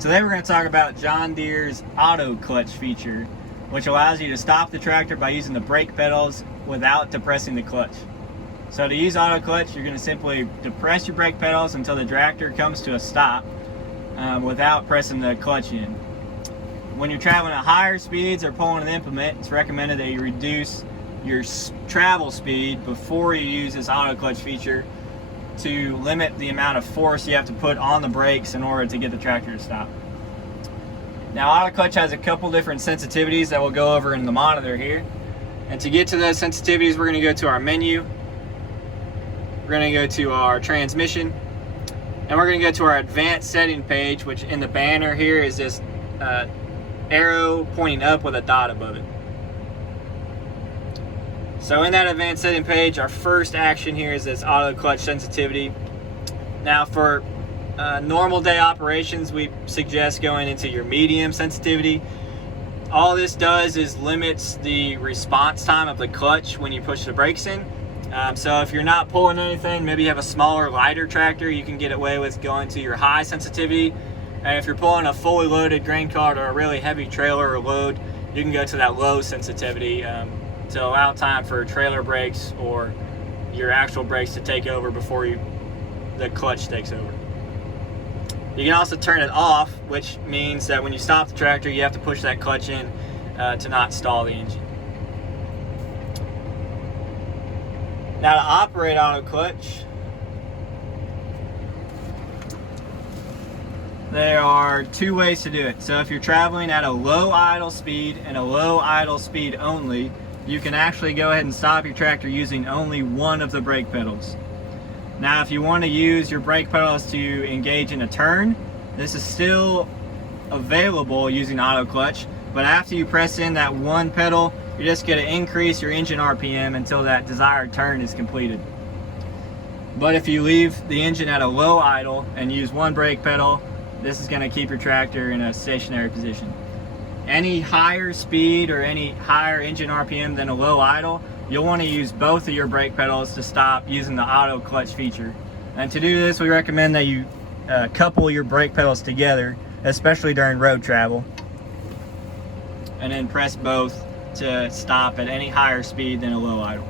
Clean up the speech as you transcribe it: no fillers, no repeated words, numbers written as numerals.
Today we're going to talk about John Deere's AutoClutch feature, which allows you to stop the tractor by using the brake pedals without depressing the clutch. So to use AutoClutch, you're going to simply depress your brake pedals until the tractor comes to a stop without pressing the clutch in. When you're traveling at higher speeds or pulling an implement, it's recommended that you reduce your travel speed before you use this AutoClutch feature to limit the amount of force you have to put on the brakes in order to get the tractor to stop. Now, AutoClutch has a couple different sensitivities that we'll go over in the monitor here. And to get to those sensitivities, we're going to go to our menu. We're going to go to our transmission. And we're going to go to our advanced setting page, which in the banner here is this arrow pointing up with a dot above it. So in that advanced setting page, our first action here is this AutoClutch sensitivity. Now for normal day operations, we suggest going into your medium sensitivity. All this does is limits the response time of the clutch when you push the brakes in. So if you're not pulling anything, maybe you have a smaller, lighter tractor, you can get away with going to your high sensitivity. And if you're pulling a fully loaded grain cart or a really heavy trailer or load, you can go to that low sensitivity to allow time for trailer brakes or your actual brakes to take over before the clutch takes over. You can also turn it off, which means that when you stop the tractor, you have to push that clutch in to not stall the engine. Now to operate AutoClutch, there are two ways to do it. So if you're traveling at a low idle speed and a low idle speed only, you can actually go ahead and stop your tractor using only one of the brake pedals. Now if you want to use your brake pedals to engage in a turn, this is still available using AutoClutch, but after you press in that one pedal, you're just going to increase your engine RPM until that desired turn is completed. But if you leave the engine at a low idle and use one brake pedal, this is going to keep your tractor in a stationary position. Any higher speed or any higher engine RPM than a low idle, you'll want to use both of your brake pedals to stop using the AutoClutch feature. And to do this, we recommend that you couple your brake pedals together, especially during road travel, and then press both to stop at any higher speed than a low idle.